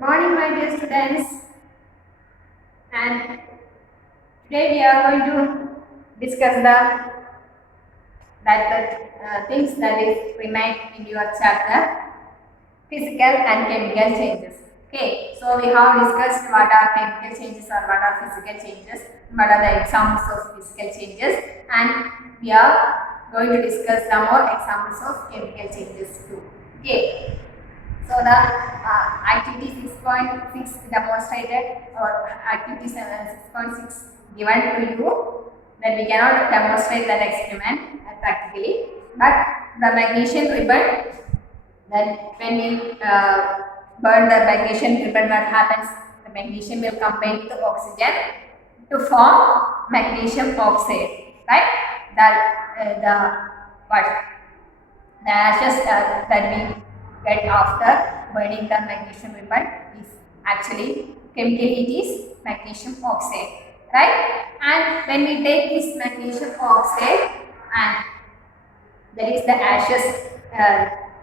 Morning, my dear students, and today we are going to discuss the things that is remain in your chapter physical and chemical changes. Okay, so we have discussed what are chemical changes or what are physical changes, what are the examples of physical changes, and we are going to discuss some more examples of chemical changes too. Okay. So the activity 6.6 demonstrated or activity 6.6 given to you, that we cannot demonstrate that experiment practically, but the magnesium ribbon, then when we burn the magnesium ribbon, what happens? The magnesium will combine with oxygen to form magnesium oxide, right? The what? The ashes that we get after burning the magnesium ribbon is actually chemically it is magnesium oxide, right? And when we take this magnesium oxide, and that is the ashes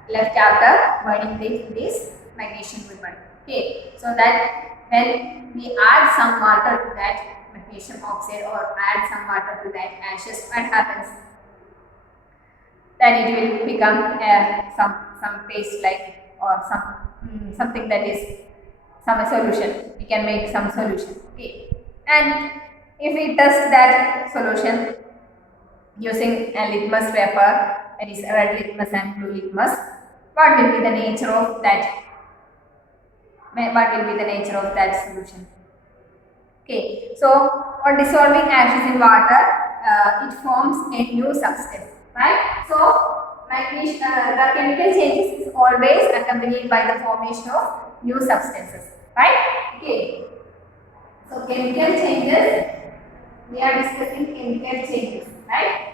left after burning this magnesium ribbon. Okay, so that when we add some water to that magnesium oxide or add some water to that ashes, what happens? Then it will become some paste like or something that is some solution. We can make some solution. Okay, and if we test that solution using a litmus paper, that is red litmus and blue litmus, what will be the nature of that? What will be the nature of that solution? Okay, so on dissolving ashes in water, it forms a new substance, right? So the chemical changes is always accompanied by the formation of new substances, right? Okay, so chemical changes, we are discussing chemical changes, right?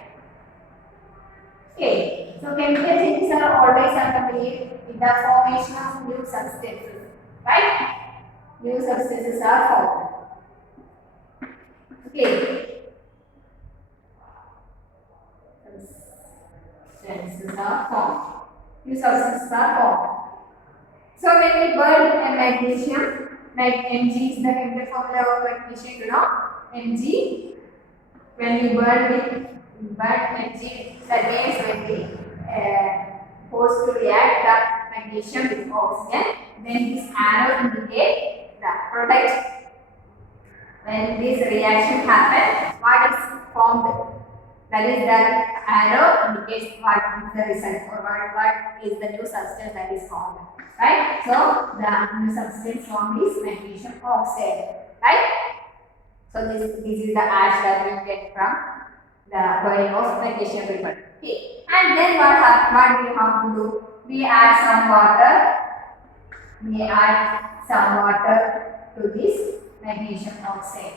Okay, so chemical changes are always accompanied with the formation of new substances, right? New substances are formed. Okay. Substances are formed. New substances are formed. So when we burn a magnesium, like Mg is the chemical formula of magnesium, you know, Mg. When we burn Mg, that means when we force to react the magnesium with oxygen, then this arrow indicates the product. When this reaction happens, what is formed? That is the arrow indicates what is the result or what is the new substance that is formed. Right? So the new substance formed is magnesium oxide. Right? So this is the ash that we get from the burning of magnesium ribbon. Okay. And then what we have to do? We add some water. We add some water to this magnesium oxide.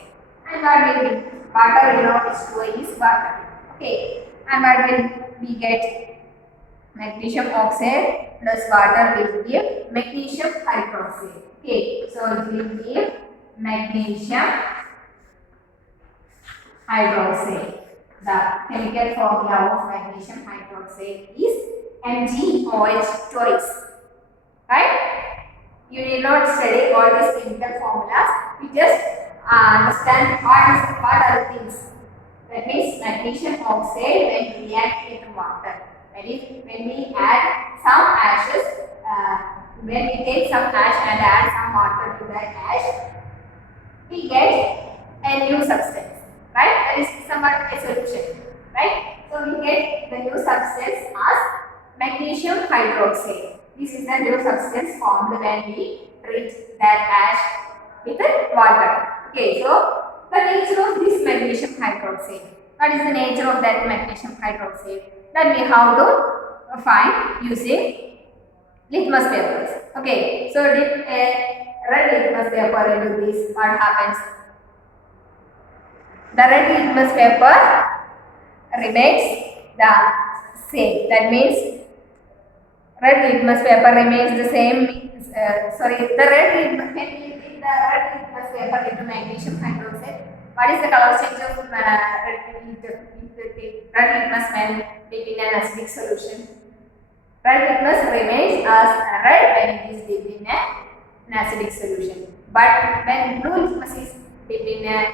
And what will be? Water, you know, H2O is water. Okay. And what will we get? Magnesium oxide plus water will give magnesium hydroxide. Okay. So it will give magnesium hydroxide. The chemical formula of magnesium hydroxide is MgOH twice. Right? You need not study all these chemical formulas. You just understand what are the things. That means magnesium oxide when react with water. That is when we add some ashes, when we take some ash and add some water to that ash, we get a new substance. Right? That is somewhat a solution. Right? So we get the new substance as magnesium hydroxide. This is the new substance formed when we treat that ash with water. Okay, so the nature of this magnesium hydroxide. What is the nature of that magnesium hydroxide? That we have to find using litmus papers. Okay, so dip a red litmus paper into this. What happens? The red litmus paper remains the same. That means red litmus paper remains the same. The red litmus paper into magnesium hydroxide. What is the color change of red litmus when dipped in an acidic solution? Red litmus remains as red when it is dipped in a an acidic solution. But when blue litmus is dipped in an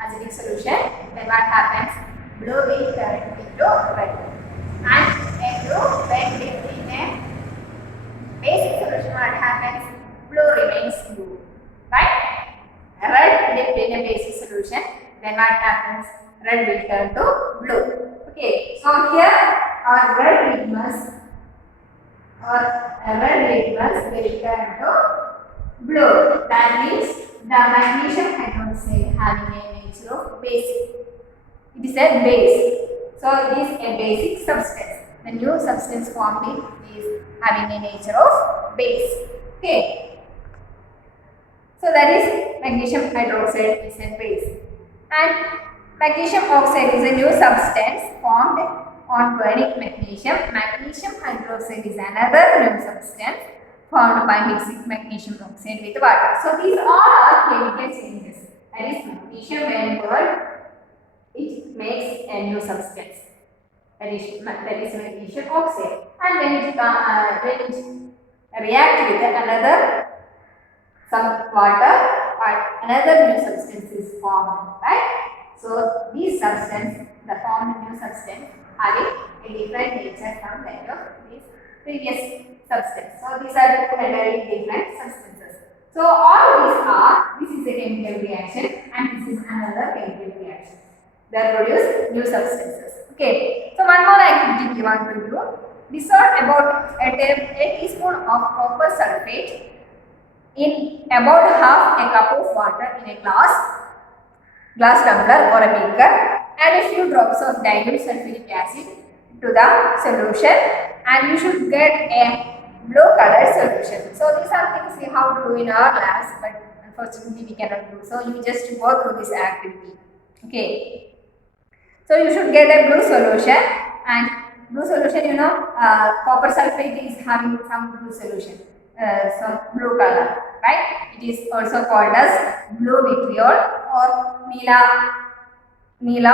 acidic solution, then what happens? Blue will turn into red. And when dipped in a basic solution, what happens? Blue remains blue, right? Red dipped in a basic solution, then what happens? Red will turn to blue. Okay, so here our red litmus will turn to blue. That means the magnesium hydroxide having a nature of basic. It is a base. So it is a basic substance. The new substance formed is having a nature of base. Okay. So that is magnesium hydroxide is a base. And magnesium oxide is a new substance formed on burning magnesium. Magnesium hydroxide is another new substance formed by mixing magnesium oxide with water. So these all are chemical changes. That is magnesium when burned, it makes a new substance. That is magnesium oxide. And when it reacts with another some water, another new substance is formed, right? So these substances, the formed new substance, having a different nature from that of this previous substance. So these are two entirely different substances. So all this is a chemical reaction and this is another chemical reaction that produce new substances. Okay. So one more activity we want to do. Dissolve about a teaspoon of copper sulfate in about half a cup of water in a glass tumbler or a beaker. Add a few drops of dilute sulfuric acid to the solution and you should get a blue colored solution. So these are things we have to do in our labs, but unfortunately we cannot do. So you just go through this activity. Okay. So you should get a blue solution, and blue solution, copper sulfate is having some blue solution, some blue color, right? It is also called as blue vitriol or Neela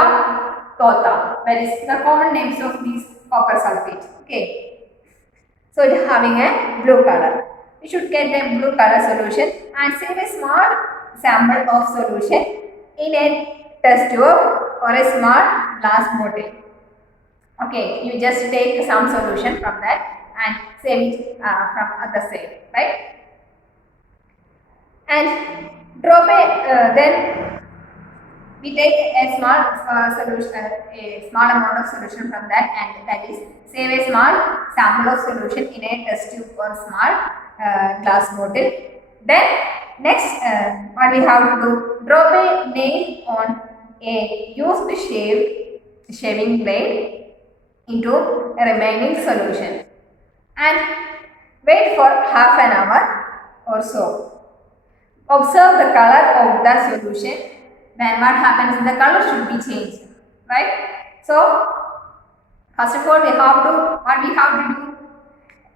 tota. That is the common names of these copper sulfate. Okay. So it is having a blue color. You should get a blue color solution and save a small sample of solution in a test tube or a small glass bottle. Okay, you just take some solution from that and save it from other side, right? And drop then we take a small solution, a small amount of solution from that, and that is save a small sample of solution in a test tube or small glass bottle. Then next, what we have to do, drop a nail on a used shaving blade into a remaining solution and wait for half an hour or so. Observe the color of the solution. Then what happens? The color should be changed, right? So first of all, what we have to do,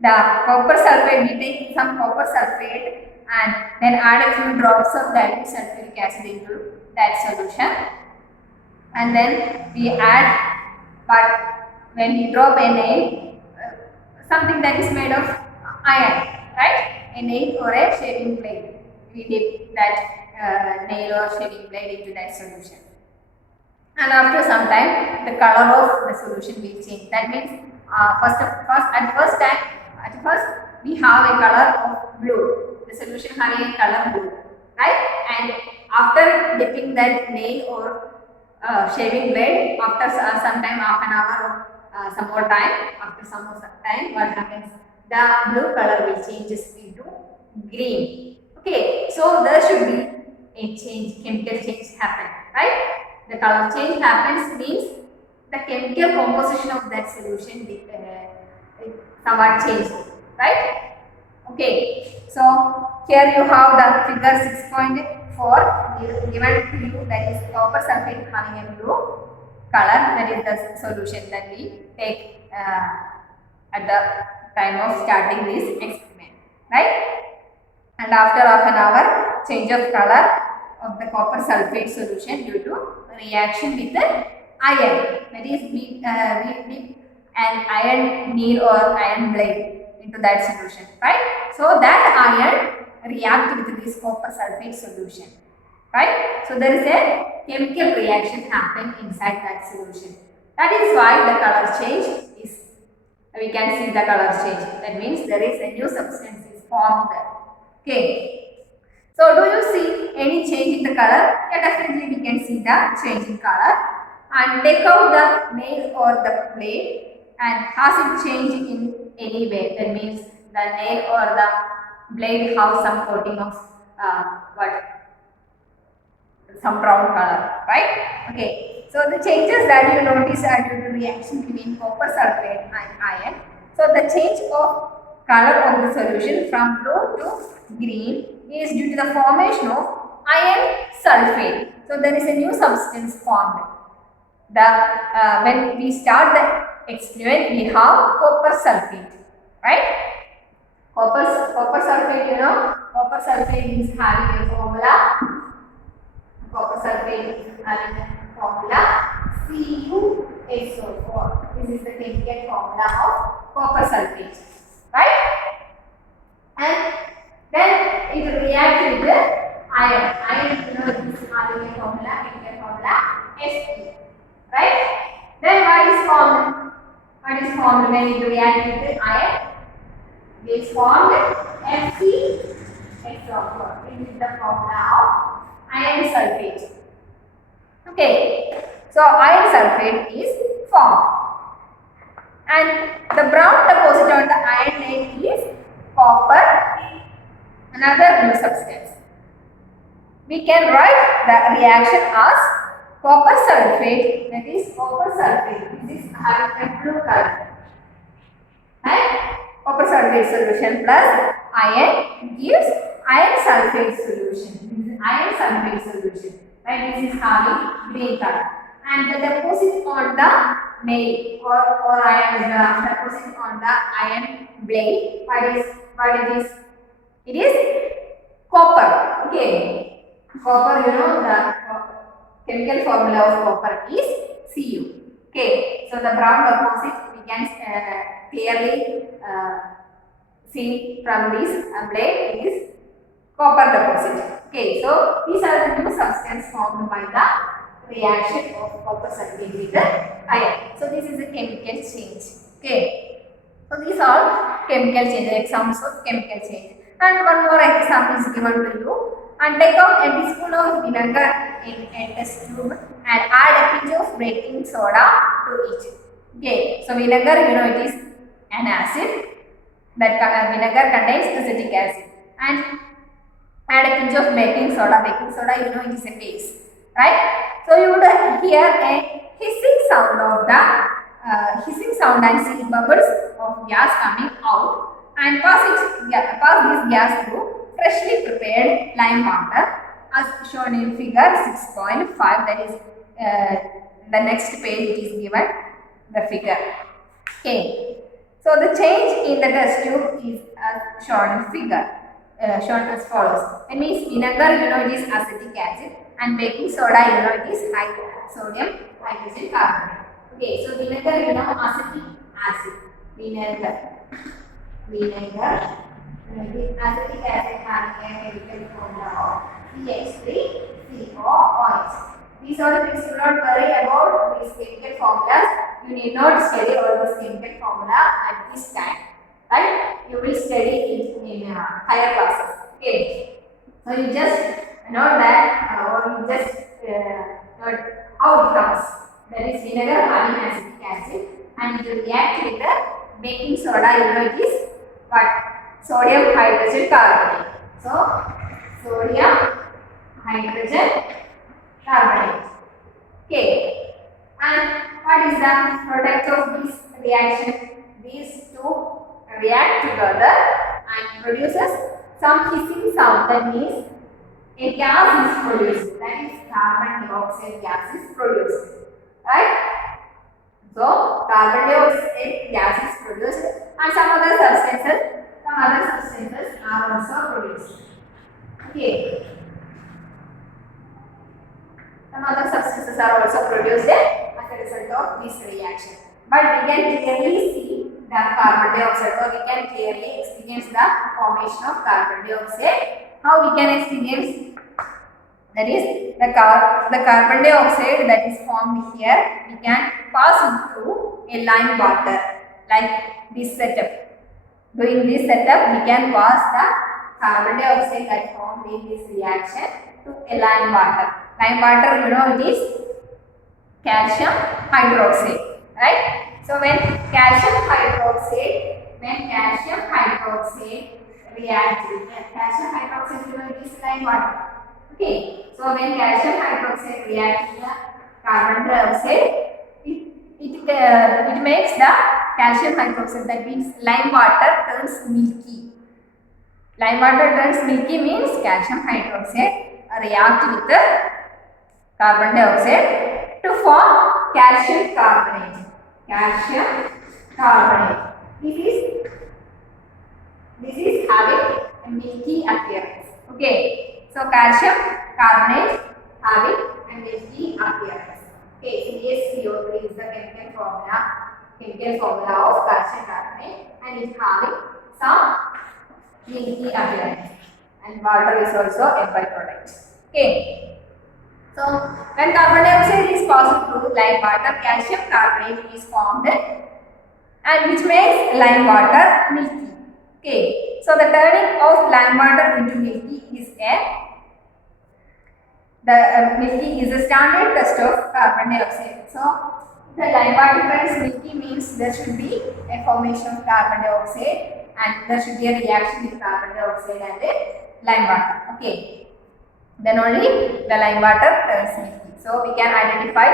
the copper sulfate, we take some copper sulfate and then add a few drops of dilute sulfuric acid into that solution, and then we add, but when we drop a nail, something that is made of iron, right? A nail or a shaving blade, we dip that nail or shaving blade into that solution, and after some time the color of the solution will change. That means at first we have a color of blue, the solution having a color blue, right? And after dipping that nail or shaving blade, after some time, half an hour or some more time, after some more time, what happens? The blue color will changes into green. Okay, so there should be a change, chemical change happen, right? The color change happens means the chemical composition of that solution somewhat changed, right? Okay, so here you have the figure 6.4 given to you, that is copper sulfate having a blue color, that is the solution that we take at the time of starting this experiment, right? And after half an hour, change of color of the copper sulfate solution due to reaction with the iron, that is we dip an iron nail or iron blade into that solution, right? So that iron react with this copper sulfate solution, right? So there is a chemical reaction happen inside that solution. That is why the color change is, we can see the color change. That means there is a new substance is formed. Okay. So do you see any change in the color? Yeah, definitely we can see the change in color. And take out the nail or the blade, and has it changed in any way? That means the nail or the blade have some coating of some brown color, right? Okay. So the changes that you notice are due to reaction between copper sulfate and iron. So the change of color of the solution from blue to green is due to the formation of iron sulfate. So there is a new substance formed. When we start the experiment, we have copper sulfate, right? Copper sulfate, copper sulfate is having a formula. Copper sulfate is having a formula CuSO4. This is the chemical formula of copper sulfate, right? And then it reacts with iron. Iron, this is having a formula, chemical formula Fe, right? Then what is formed? What is formed when it reacts with iron? It is formed FeSO4. This is the formula of iron sulfate. Okay, so iron sulfate is formed, and the brown deposit on the iron nail is copper, another new substance. We can write the reaction as copper sulfate, that is copper sulfate. This is having a blue color, right? Copper sulfate solution plus iron gives iron sulfate solution. This is iron sulfate solution, right? This is having green color, and the deposit on the nail or iron, the deposit on the iron blade. What it is? It is copper. Okay, copper. The chemical formula of copper is Cu. Okay, so the brown deposit we can clearly see from this blade is copper deposit. Okay, so these are the new substance formed by the reaction of copper sulfate with the iron. So this is a chemical change. Okay, so these are chemical changes, examples of chemical change. And one more example is given to you. And take out a teaspoon of vinegar in a test tube and add a pinch of baking soda to it. Okay, so vinegar, it is an acid. That vinegar contains acetic acid, and add a pinch of baking soda. Baking soda, it is a base, right? So you would hear a hissing sound of the hissing sound and see bubbles of gas coming out, and pass this gas through freshly prepared lime water as shown in figure 6.5. That is the next page it is given the figure. Okay, so the change in the test tube is as shown in figure, shown as follows. It means vinegar, it is acetic acid, and baking soda, it is high sodium hydrogen carbonate. Okay, so vinegar, acetic acid, vinegar. Acetic acid having a chemical formula of CH3COOH. These are the things you do not worry about these chemical formulas. You need not study all this chemical formula at this time, right? You will study it in higher classes. Okay, so you just know that, or you just know how it comes. That is vinegar having acetic acid, and it will react with the baking soda. It is what? Sodium hydrogen carbonate. So, sodium hydrogen carbonate. Okay. And what is the product of this reaction? These two react together and produces some hissing sound. That means a gas is produced. That is carbon dioxide gas is produced. Right? So, carbon dioxide gas is produced, and some other substances are also produced. Okay. Some other substances are also produced as a result of this reaction. But we can clearly see the carbon dioxide, or we can clearly experience the formation of carbon dioxide. How we can experience? That is the carbon dioxide that is formed here, we can pass it through a lime water like this setup. Doing this setup, we can pass the carbon dioxide that formed in this reaction to a lime water. Lime water, you know, it is calcium hydroxide, right? So when calcium hydroxide reacts with calcium hydroxide, you know, it is lime water. Okay, so when calcium hydroxide reacts with the carbon dioxide, it makes the calcium hydroxide, that means lime water, turns milky. Lime water turns milky means calcium hydroxide react with the carbon dioxide to form calcium carbonate. Calcium carbonate. This is having a milky appearance. Okay. So calcium carbonate having a milky appearance. Okay, CaCO3 is the chemical formula of calcium carbonate, and it having some milky appearance. And water is also a byproduct. Okay. So when carbon dioxide is passed through lime water, calcium carbonate is formed, and which makes lime water milky. Okay. So the turning of lime water into milky is milky is a standard test of carbon dioxide. So the lime water turns milky means there should be a formation of carbon dioxide, and there should be a reaction with carbon dioxide and lime water. Okay. Then only the lime water turns milky. So we can identify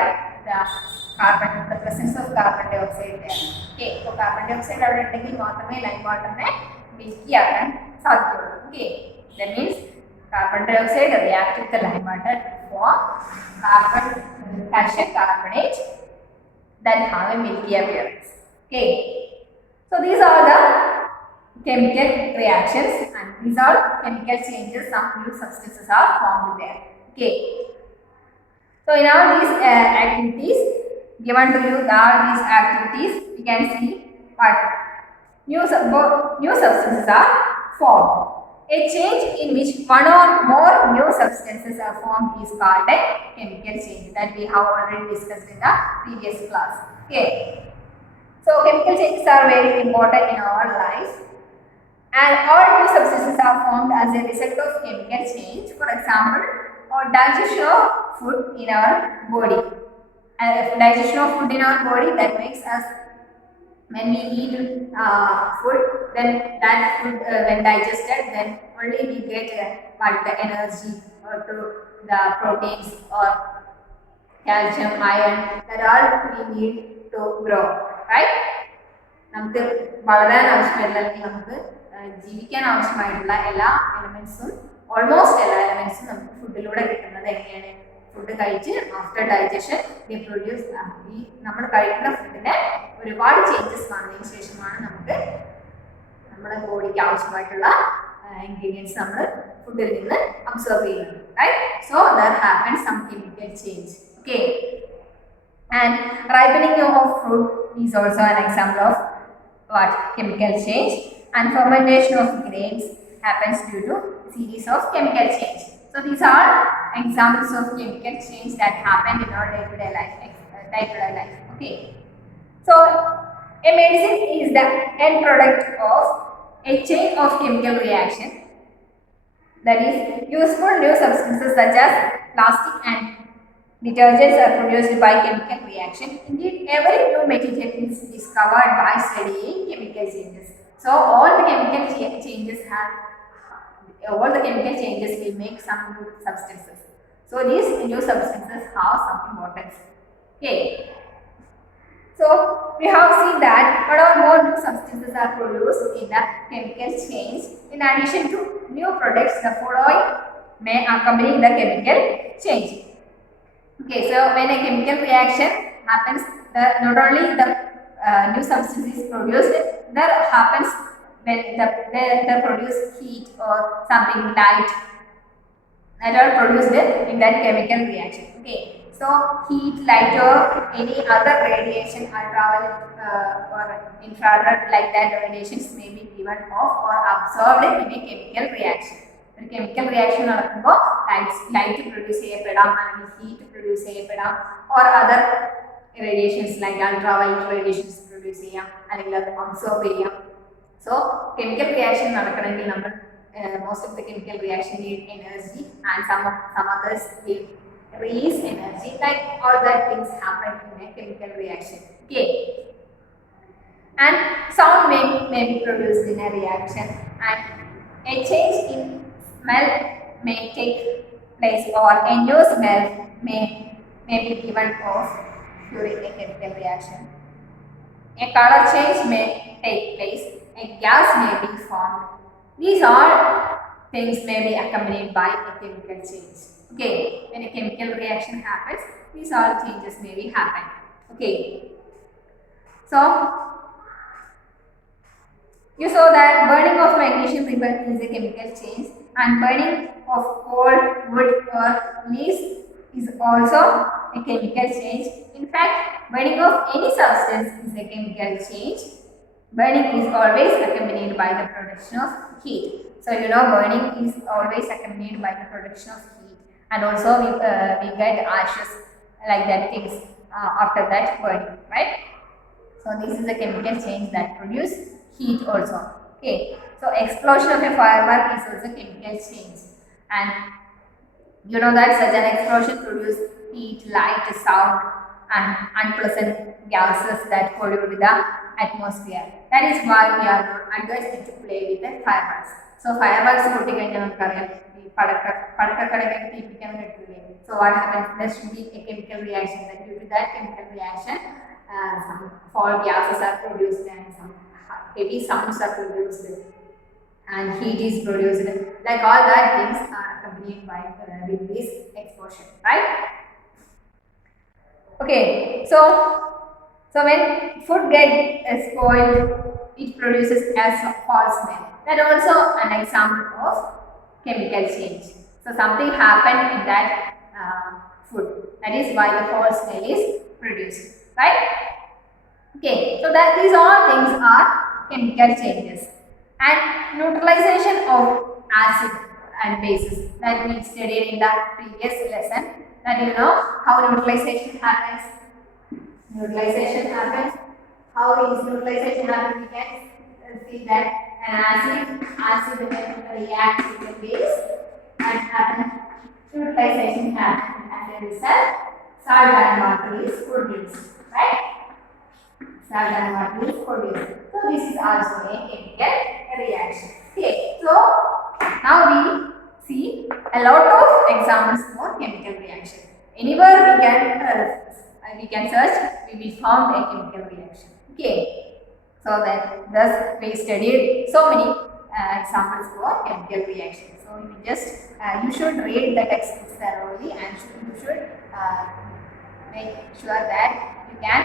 the presence of carbon dioxide there. Okay. So carbon dioxide അവിടെ ഉണ്ടെങ്കിൽ മാത്രമേ lime water നെ milky ആക്കാൻ സാധിക്കുള്ളൂ. Okay. That means carbon dioxide reacts with the lime water to form calcium carbonate that have a milky appearance. Okay. So these are the chemical reactions, and these are chemical changes. Some new substances are formed there. Okay. So in all these activities given to you, all these activities, we can see what new substances are formed. A change in which one or more new substances are formed is called a chemical change, that we have already discussed in the previous class. Okay. So chemical changes are very important in our life, and all new substances are formed as a result of chemical change. For example, or digestion of food in our body. Digestion of food in our body, that makes us, when we eat food, then that food when digested, then only we get the energy or to the proteins or calcium, iron, that all we need to grow, right? നമുക്ക് വളരാൻ ആവശ്യമുള്ള, അല്ലെങ്കിൽ നമുക്ക് ജീവിക്കാൻ ആവശ്യമായിട്ടുള്ള എല്ലാ എലമെന്റ്സും, almost എല്ലാ എലമെന്റ്സും നമുക്ക് ഫുഡിലൂടെ കിട്ടുന്നത് എങ്ങനെയാണ്? ഫുഡ് കഴിച്ച് ആഫ്റ്റർ ഡൈജഷൻ ദി പ്രൊഡ്യൂസ്, ഈ നമ്മൾ കഴിക്കുന്ന ഫുഡിന് ഒരുപാട് ചേഞ്ചസ് വന്നതിന് ശേഷമാണ് നമുക്ക് നമ്മുടെ ബോഡിക്ക് ആവശ്യമായിട്ടുള്ള ഇൻഗ്രീഡിയൻസ് നമ്മൾ ഫുഡിൽ നിന്ന് അബ്സോർബ് ചെയ്യുന്നത്, right? So there happens some chemical change. Okay. And ripening of fruit is also an example of what? Chemical change. And fermentation of grains happens due to series of chemical change. So these are examples of chemical change that happen in our day-to-day life. Okay. So a medicine is the end product of a chain of chemical reaction. That is, useful new substances such as plastic and detergents are produced by chemical reaction. Indeed, every new material is discovered by studying chemical changes. So all the chemical changes will make some new substances. So these new substances have some importance. Okay. So we have seen that one or more new substances are produced in the chemical change. In addition to new products, the following may accompany the chemical change. Okay, so when a chemical reaction happens, not only the new substance is produced, there happens when they produce heat or something light, that are produced in that chemical reaction. Okay, so heat, light, or any other radiation, ultraviolet or infrared like that radiations may be given off or absorbed in a chemical reaction. ഒരു chemical reaction നടക്കുമ്പോൾ light produce ചെയ്യപ്പെടാം, അല്ലെങ്കിൽ heat produce ചെയ്യപ്പെടാം, or other radiations like ultraviolet radiations produce ചെയ്യാം, അല്ലെങ്കിൽ അത് absorb ചെയ്യാം. So chemical reaction നടക്കണമെങ്കിൽ നമ്മൾ most of the chemical reaction need energy, and some others will release energy, like all that things happen in a chemical reaction. Okay, and sound may be produced in a reaction, and a change in smell may take place, or a new smell may be given off during a chemical reaction. A color change may take place, a gas may be formed. These all things may be accompanied by a chemical change. Okay, when a chemical reaction happens, these all changes may be happen. Okay, so you saw that burning of magnesium ribbon is a chemical change, and burning of coal, wood or leaves is also a chemical change. In fact, burning of any substance is a chemical change. Burning is always accompanied by the production of heat. So you know, burning is always accompanied by the production of heat, and also we get ashes like that things after that burning, right? So this is a chemical change that produce heat also. Okay, so explosion of a firework is also chemical change, and you know that such an explosion produce heat, light, sound, and unpleasant gases that pollute the atmosphere. That is why we are not advised to play with the fireworks. So fireworks പൊട്ടിക്കഴിഞ്ഞാൽ നമുക്കറിയാം ഈ പടക്കക്കടയൊക്കെ തീപിക്കാൻ കിട്ടില്ലേ. So what happens? There should be a chemical reaction. That due to that chemical reaction, some foul gases are produced and some heavy sounds are produced, and heat is produced. Like all that things are accompanied by with this explosion, right? Okay, so when food gets spoiled, it produces a foul smell. That also an example of chemical change. So something happened in that food. That is why the foul smell is produced, right? Okay, so that these all things are chemical changes. And neutralization of acid and bases, that we studied in the previous lesson. That you know how neutralization happens. Neutralization happens. How is neutralization happen? We can see that an acid reacts with a base and happen. Neutralization happens. As a result, salt and water is produced, right? Salt and water is produced. So this is also a chemical reaction. Okay, so now we see a lot of examples for chemical reaction. Anywhere we can search, we will find a chemical reaction. Okay, so that thus we studied so many examples for chemical reaction. So you should read the textbooks thoroughly, and you should make sure that you can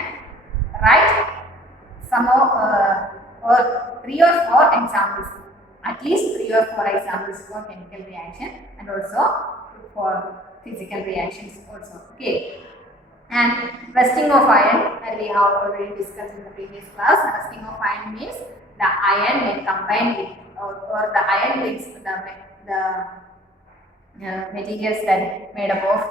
write some or 3 or 4 examples, at least 3 or 4 examples for chemical reaction, and also for physical reactions also. Okay, and rusting of iron, that we have already discussed in the previous class. Rusting of iron means the iron when combined with or the iron things, the materials that made up of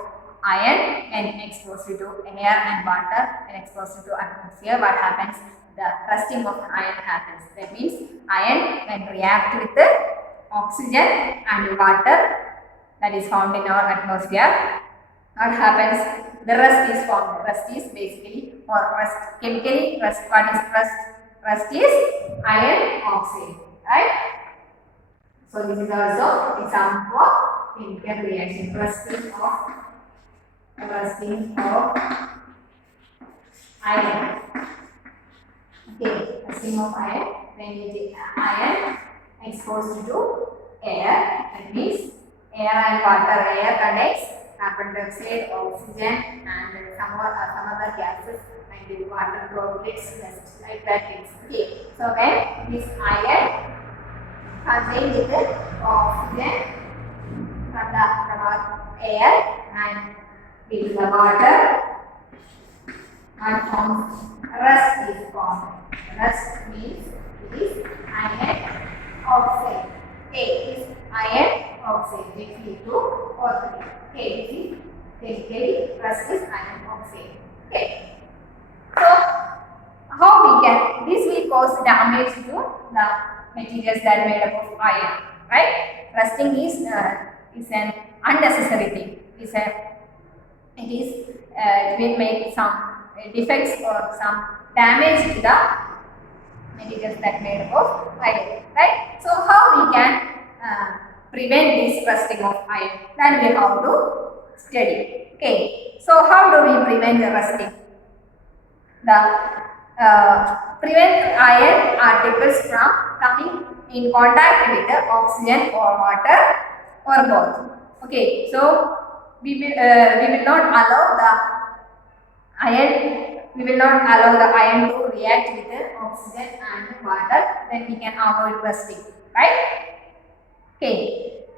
iron and exposed to air and water and exposed to atmosphere, what happens? The rusting of iron happens. That means iron when react with the oxygen and water that is found in our atmosphere, what happens? The rust is formed. Rust is basically, or rust, chemically rust. What is rust? Rust is iron oxide, right? So this is also example for chemical reaction. Rusting of iron. Okay, rusting of iron. When it is iron exposed to air, that means air and water. Air contains carbon dioxide, oxygen, and some other gases, and the water droplets, like that things. Okay, so when this iron contains with the oxygen from our air and with the water, what forms? Rust is formed. Rust means it is iron oxide. Okay, it is iron oxide. Fe2O3. Okay, this is chemically rust is iron oxide. Okay. So how we can, this will cause damage to the materials that are made up of iron, right? Rusting is an unnecessary thing. It will make some defects or some damage to the materials that are made up of iron, right? So how we can prevent this rusting of iron? Then we have to study. Okay. So how do we prevent the rusting? Prevent iron particles from coming in contact with the oxygen or water or both. Okay, so we will not allow the iron. We will not allow the iron to react with the oxygen and water. Then we can avoid rusting, right? Okay,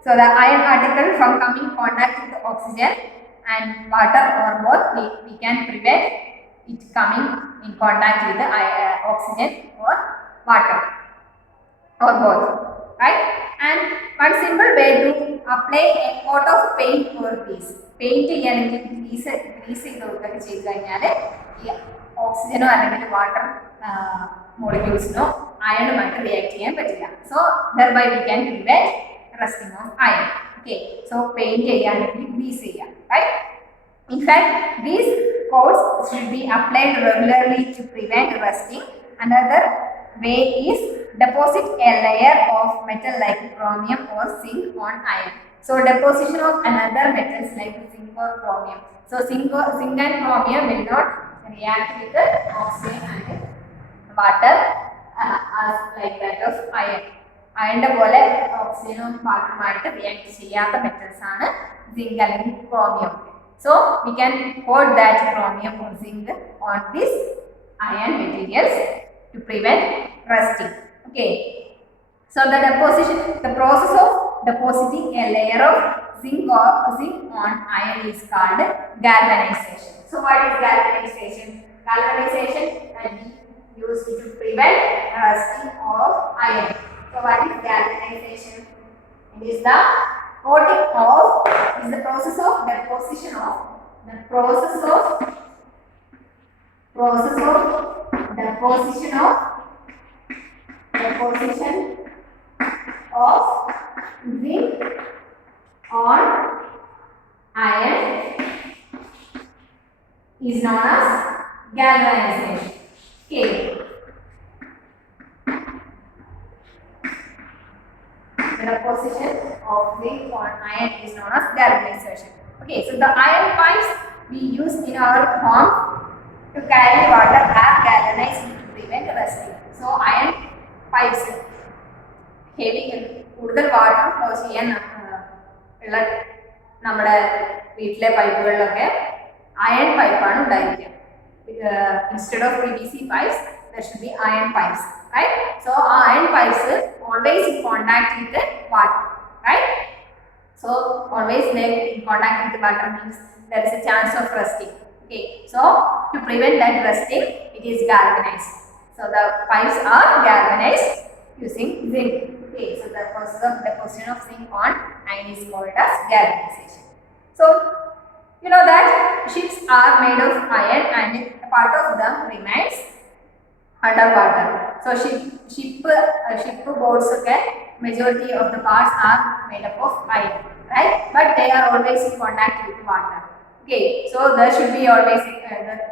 so the iron particle from coming in contact with the oxygen and water or both, we can prevent it coming in contact with the oxygen or water or both, right? And one simple way to apply a coat of paint or grease. Paint ചെയ്യണമെങ്കിൽ grease ചെയ്ത് കൊടുക്കുക ചെയ്ത് കഴിഞ്ഞാൽ ഈ ഓക്സിജനോ അല്ലെങ്കിൽ water മോളിക്യൂൾസിനോ അയണുമായിട്ട് react ചെയ്യാൻ പറ്റില്ല. So thereby we can prevent rusting of iron. Okay, so paint ചെയ്യുകയാണെങ്കിൽ grease ചെയ്യുക, right? In fact, these coats should be applied regularly to prevent rusting. Another way is deposit a layer of metal like chromium or zinc on iron. So deposition of another metals like zinc or chromium. So zinc and chromium will not react with the oxygen and water as like that of iron. Iron പോലെ ഓക്സിജനും വാട്ടറുമായിട്ട് react ചെയ്യാത്ത metals ആണ് zinc അല്ലെങ്കിൽ chromium. So we can coat that chromium or zinc on this iron materials to prevent rusting. Okay. So the process of depositing a layer of zinc on iron is called galvanization. So what is galvanization? Galvanization can be used to prevent rusting of iron. So what is galvanization? It is the coating of, is the process of deposition of zinc on iron is known as galvanization. Okay. The deposition of zinc on iron is known as galvanization. Okay, so the iron pipes we use in our home to carry water are galvanized to prevent rusting. So iron pipes heavy കൂടുതൽ water flow ചെയ്യാൻ ഉള്ള നമ്മുടെ വീട്ടിലെ പൈപ്പുകളിലൊക്കെ iron പൈപ്പാണ് ഉണ്ടായിരിക്കുക. Instead of PVC pipes, there should be iron pipes, right? So iron pipes always in contact with the water, right? So always they in contact with the water means there is a chance of rusting. Okay, so to prevent that rusting, it is galvanized. So the pipes are galvanized using zinc. Okay, so the process of deposition of zinc on iron is called as galvanization. So you know that ships are made of iron and a part of them remains underwater. So ship boats, okay, majority of the parts are made up of iron, right? But they are always in contact with water. Okay, so there should be always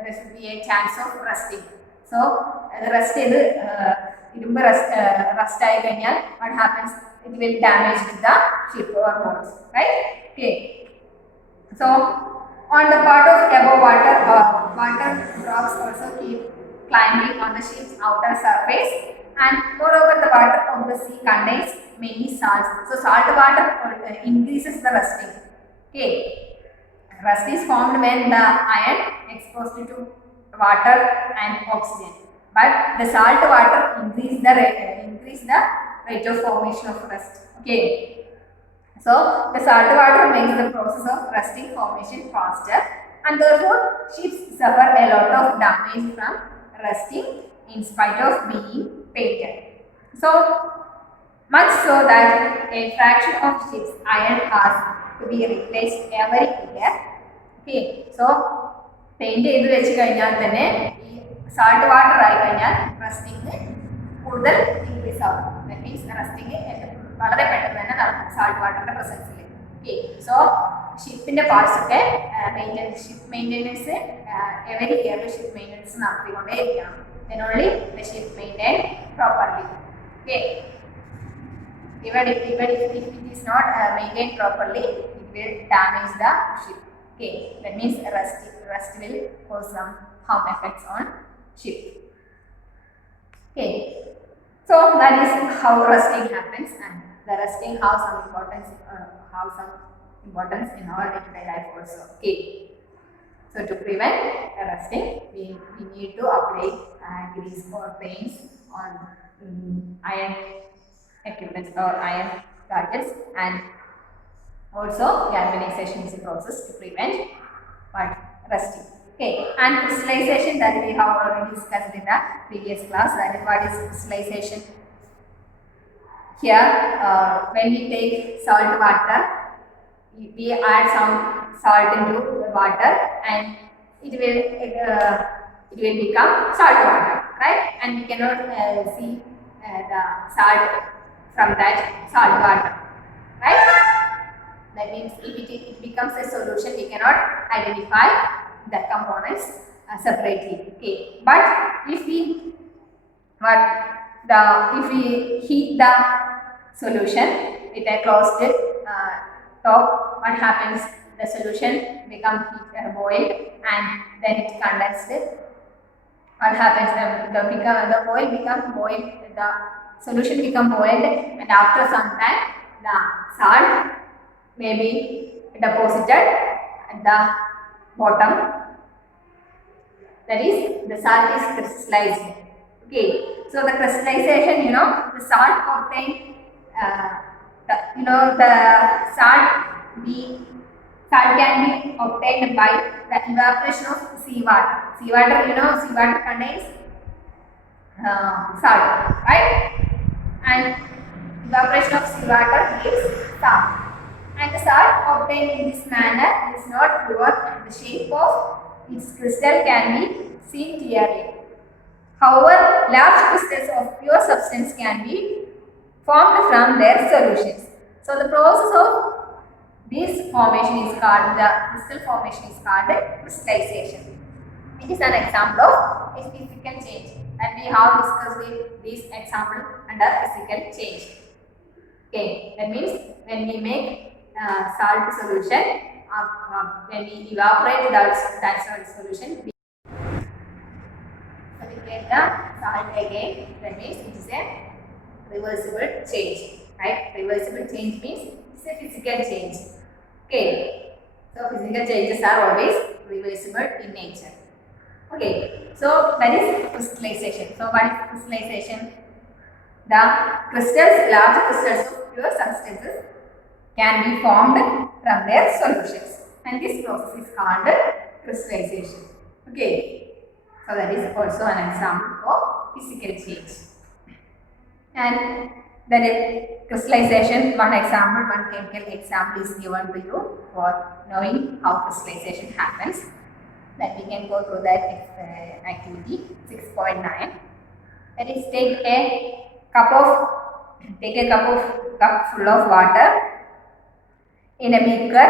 there should be a chance of rusting. So rust is irumbu rust ആയി കഴിഞ്ഞാൽ what happens, it will damage the ship or boats, right? Okay, so on the part of above water, water drops also keep climbing on the ship's outer surface, and moreover the water of the sea contains many salts. So salt water increases the rusting. Okay, rust is formed when the iron exposed to water and oxygen, but the salt water increase the rate of formation of rust. Okay, so the salt water makes the process of rusting formation faster, and therefore ships suffer a lot of damage from rusting in spite of being painted. So much so that a fraction of ships iron has to be replaced every year. Okay, so paint ചെയ്ത് വെച്ച് കഴിഞ്ഞാൽ തന്നെ ഈ salt water ആയി കഴിഞ്ഞാൽ rusting കൂടുതൽ increase ആവും. That means rusting വളരെ പെട്ടെന്ന് തന്നെ നടക്കും സാൾട്ട് വാട്ടറിന്റെ പ്രസൻസിൽ. ഓക്കെ, സോ ഷിപ്പിന്റെ പാർട്സ് ഒക്കെ ship maintenance every year ship maintenance നടത്തിക്കൊണ്ടേ ഇരിക്കണം. then only the ship maintained properly. Okay, even if it is not maintained properly, it will damage the ship. Okay, that means rust will cause some harm effects on ship. Okay, so that is how rusting happens, and the rusting has some importance in our day-to-day life also. Okay, so to prevent rusting, we need to apply grease or paints on iron equipment or iron gadgets, and also galvanization is a process to prevent rusting. Okay, and crystallization, that we have already discussed in the previous class. That is, what is crystallization? Here, when we take salt water, we add some salt into the water, and it will become salt water, right? And we cannot see the salt from that salt water, right? That means if it becomes a solution, we cannot identify the components separately. Okay, but if we heat the solution with a closed top, what happens? The solution becomes boiled, and then it condensed. What happens? The oil becomes boiled. The solution becomes boiled, and after some time, the salt may be deposited at the bottom. That is, the salt is crystallized. Okay, so the crystallization, the salt obtained, the salt can be obtained by the evaporation of seawater. Seawater contains salt, right? And evaporation of seawater gives salt. And the salt obtained in this manner is not pure. The shape of its crystal can be seen clearly. However, large crystals of pure substance can be formed from their solutions. So the process of this formation is called, the crystal formation is called crystallization. It is an example of a physical change, and we have discussed this example under physical change. Okay, that means when we make salt solution, when we evaporate that salt solution, we get the salt again. That means it is a reversible change, right? Reversible change means it's a physical change. Okay, so physical changes are always reversible in nature. Okay, so that is crystallization. So what is crystallization? The crystals, large crystals of pure substances can be formed from their solutions, and this process is called crystallization. Okay, so that is also an example of physical change. And then crystallization, one chemical example is given to you for knowing how crystallization happens. That we can go through that activity 6.9. That is, take a cup full of water in a beaker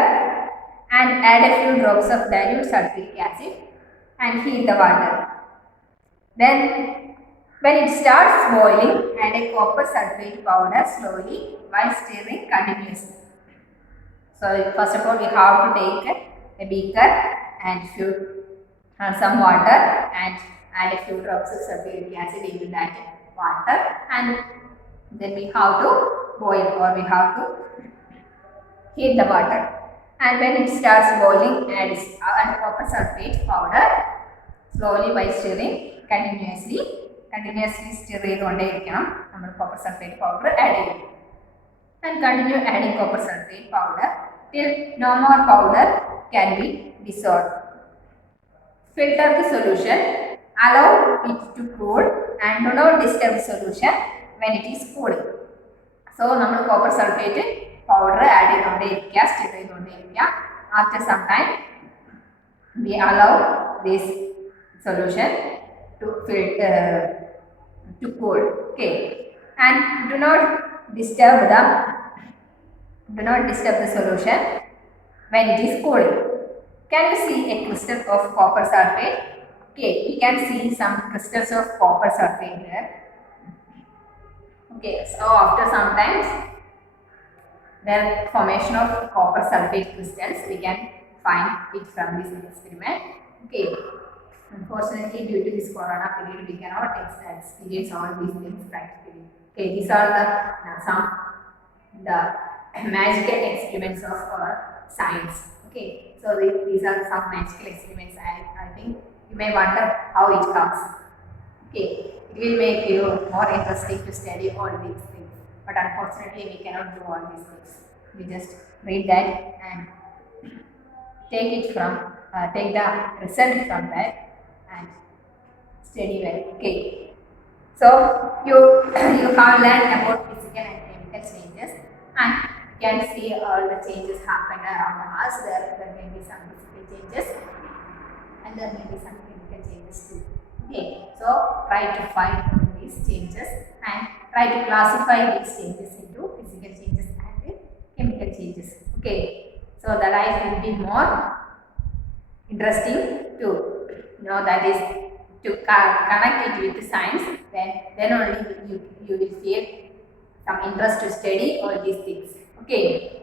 and add a few drops of dilute sulfuric acid and heat the water. Then when it starts boiling, add a copper sulfate powder slowly while stirring continuously. So first of all, we have to take a beaker and some water and add a few drops of sulfuric acid into that water, and then we have to boil, or we have to heat the water. And when it starts boiling, add copper sulfate powder slowly by stirring continuously stir ചെയ്തുകൊണ്ടേയിരിക്കണം. നമ്മൾ copper sulfate powder add ചെയ്യും, and continue adding copper sulfate powder till no more powder can be dissolved. filter the solution, allow it to cool and do not disturb the solution when it is cooling. So നമ്മൾ copper sulphate powder add ചെയ്തുകൊണ്ടേയിരിക്കുക, stir ചെയ്തുകൊണ്ടേയിരിക്കുക. After some time we allow this solution to cool. Okay, and do not disturb the solution when it is cooling. Can you see a crystal of copper sulfate? Okay, we can see some crystals of copper sulfate there. Okay, so after some times the formation of copper sulfate crystals, we can find it from this experiment. Okay, unfortunately due to this corona period we cannot experience all these things practically. Okay, these are the magical experiments of our science. Okay, so these are some magical experiments. I think you may wonder how it comes. Okay, it will make you more interesting to study all these things, but unfortunately we cannot do all these things. We just read that and take the result from that and study well. Okay, so you have learned about physical and chemical changes, and you can see all the changes happen around us. There may be some physical changes and there may be some chemical changes too. Okay, so try to find these changes and try to classify these changes into physical changes and chemical changes. Okay, so the life will be more interesting to know, that is to connect it with science. Then only you will feel some interest to study all these things. Okay,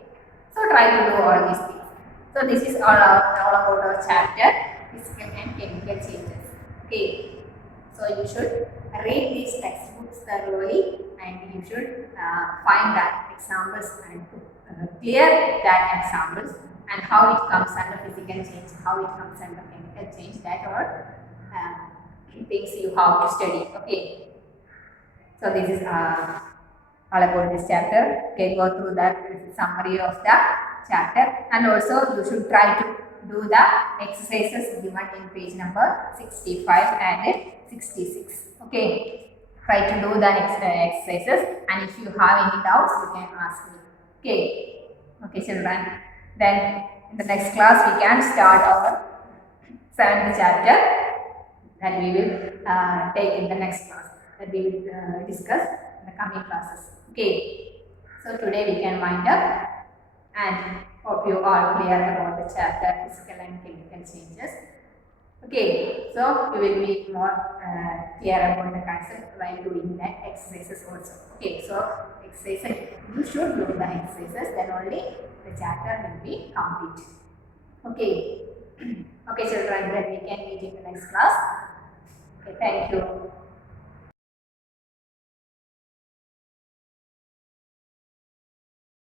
so try to do all these things. So this is all about our chapter physical and chemical changes. Okay, so you should read these textbooks thoroughly and you should find that examples and clear that examples and how it comes under physical change, how it comes under chemical change. That all things you have to study. Okay, so this is all about this chapter. Okay, go through that summary of the chapter, and also you should try to do the exercises given in page number 65 and 66. Okay, try to do the exercises, and if you have any doubts you can ask me. Okay children, then in the next class we can start our 7th chapter that we will take in the next class, that we will discuss in the coming classes. Okay, so today we can wind up and hope you are clear about the chapter physical and chemical changes. Okay, so you will be more clear about the concept while doing the exercises also. Okay, so exercises, you should do the exercises, then only the chapter will be complete. Okay, okay children, then we can meet in the next class. Okay, thank you.